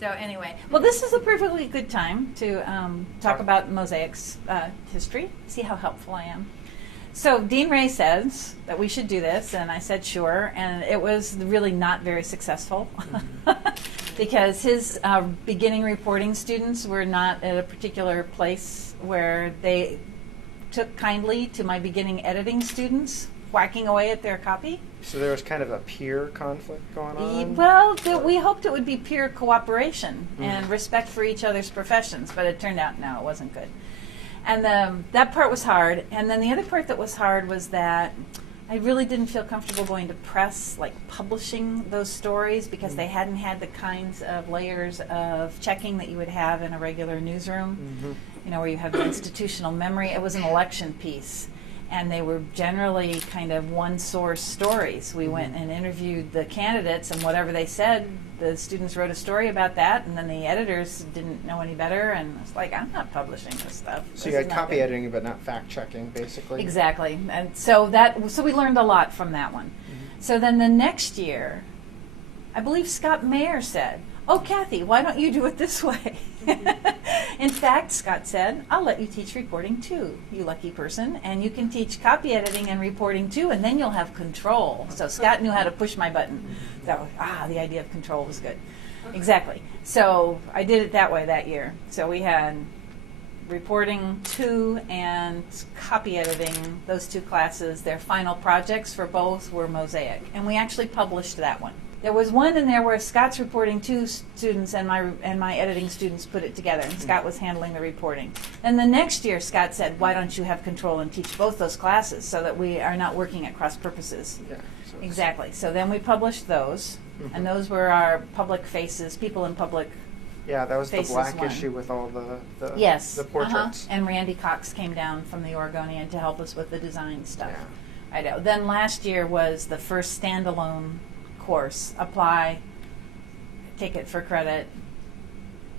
So anyway, well, this is a perfectly good time to talk about Mosaic's history, see how helpful I am. So Dean Ray says that we should do this, and I said sure, and it was really not very successful because his beginning reporting students were not at a particular place where they took kindly to my beginning editing students whacking away at their copy. So there was kind of a peer conflict going on? Well, we hoped it would be peer cooperation and respect for each other's professions, but it turned out, no, it wasn't good. And that part was hard. And then the other part that was hard was that I really didn't feel comfortable going to press, like publishing those stories, because they hadn't had the kinds of layers of checking that you would have in a regular newsroom, you know, where you have the institutional memory. It was an election piece. And they were generally kind of one-source stories. We went and interviewed the candidates, and whatever they said, the students wrote a story about that, and then the editors didn't know any better, and it's like, I'm not publishing this stuff. So you had copy editing, but not fact-checking, basically? Exactly. And so we learned a lot from that one. So then the next year, I believe Scott Mayer said, oh, Kathy, why don't you do it this way? In fact, Scott said, I'll let you teach reporting too, you lucky person, and you can teach copy editing and reporting too, and then you'll have control. So Scott knew how to push my button. So, the idea of control was good. Exactly. So I did it that way that year. So we had reporting 2 and copy editing, those 2 classes. Their final projects for both were Mosaic, and we actually published that one. There was one in there where Scott's reporting 2 students and my editing students put it together, and Scott was handling the reporting. And the next year, Scott said, why don't you have control and teach both those classes so that we are not working at cross purposes? Yeah. So exactly. So then we published those, and those were our public faces, people in public. Yeah, that was the black one. issue with all the yes, the portraits. And Randy Cox came down from the Oregonian to help us with the design stuff. Yeah. I know. Then last year was the first standalone course, apply, take it for credit,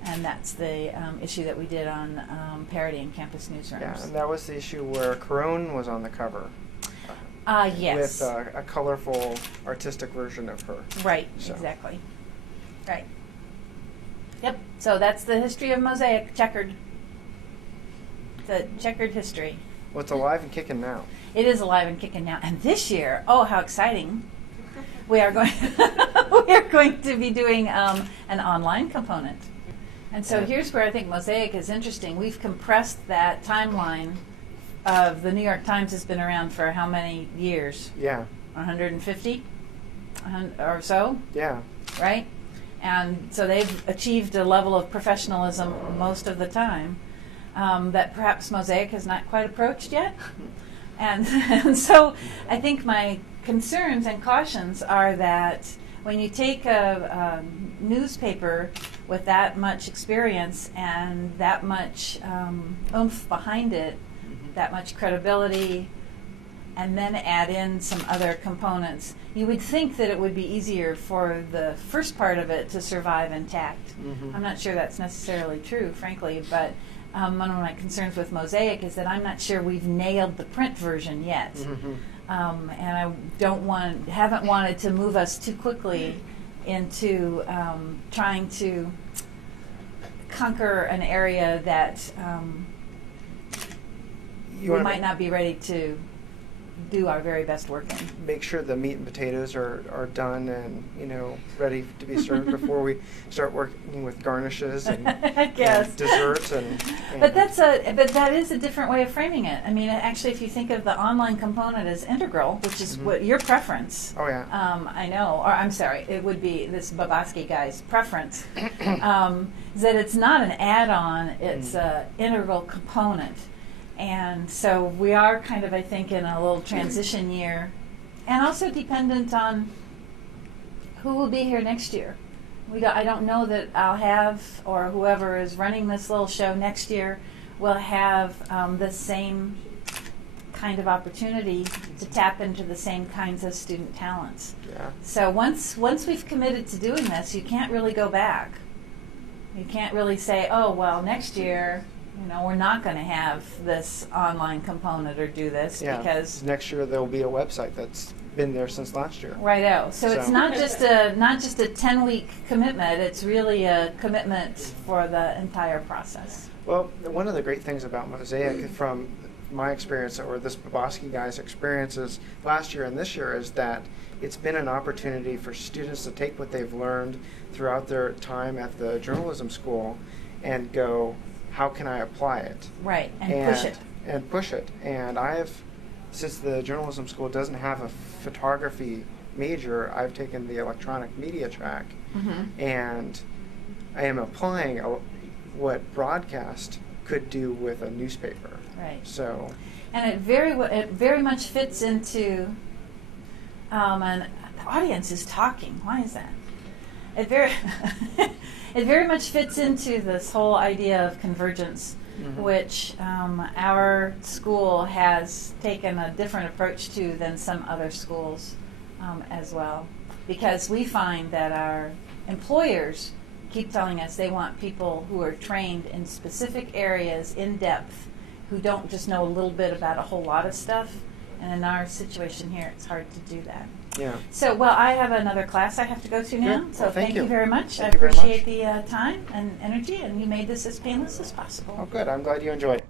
and that's the issue that we did on parody in campus newsrooms. Yeah, and that was the issue where Carone was on the cover. Yes. With a colorful, artistic version of her. Right, so. Exactly. Right. Yep, so that's the history of Mosaic, checkered. The checkered history. Well, it's alive and kicking now. It is alive and kicking now. And this year, oh, how exciting. We are going to be doing an online component. And so here's where I think Mosaic is interesting. We've compressed that timeline of the New York Times has been around for how many years? Yeah. 150 or so? Yeah. Right? And so they've achieved a level of professionalism most of the time that perhaps Mosaic has not quite approached yet. And so I think my concerns and cautions are that when you take a newspaper with that much experience and that much oomph behind it, that much credibility, and then add in some other components, you would think that it would be easier for the first part of it to survive intact. I'm not sure that's necessarily true, frankly, but one of my concerns with Mosaic is that I'm not sure we've nailed the print version yet. And I haven't wanted to move us too quickly into trying to conquer an area that we might not be ready to do our very best work in. Make sure the meat and potatoes are done and ready to be served before we start working with garnishes and, and desserts But that is a different way of framing it. I mean, actually, if you think of the online component as integral, which is what your preference. Oh yeah. I know. Or I'm sorry, it would be this Babosky guy's preference. Is that it's not an add-on; it's an integral component. And so we are kind of, I think, in a little transition year, and also dependent on who will be here next year. I don't know that I'll have, or whoever is running this little show next year will have the same kind of opportunity to tap into the same kinds of student talents. Yeah. So once we've committed to doing this, you can't really go back. You can't really say, oh, well, next year, we're not going to have this online component or do this because next year there'll be a website that's been there since last year. Righto. So it's not just a 10-week commitment. It's really a commitment for the entire process. Well, one of the great things about Mosaic, from my experience or this Babosky guy's experiences last year and this year, is that it's been an opportunity for students to take what they've learned throughout their time at the journalism school and go, how can I apply it? Right, and push it. And push it. And since the journalism school doesn't have a photography major, I've taken the electronic media track, and I am applying what broadcast could do with a newspaper. Right. So, and it very much fits into, and the audience is talking. Why is that? It very much fits into this whole idea of convergence, which our school has taken a different approach to than some other schools as well, because we find that our employers keep telling us they want people who are trained in specific areas in depth, who don't just know a little bit about a whole lot of stuff. And in our situation here, it's hard to do that. Yeah. So, well, I have another class I have to go to now. Good. So Well, thank you very much. Thank I you very appreciate much. the time and energy, and you made this as painless as possible. Oh, good. I'm glad you enjoyed it.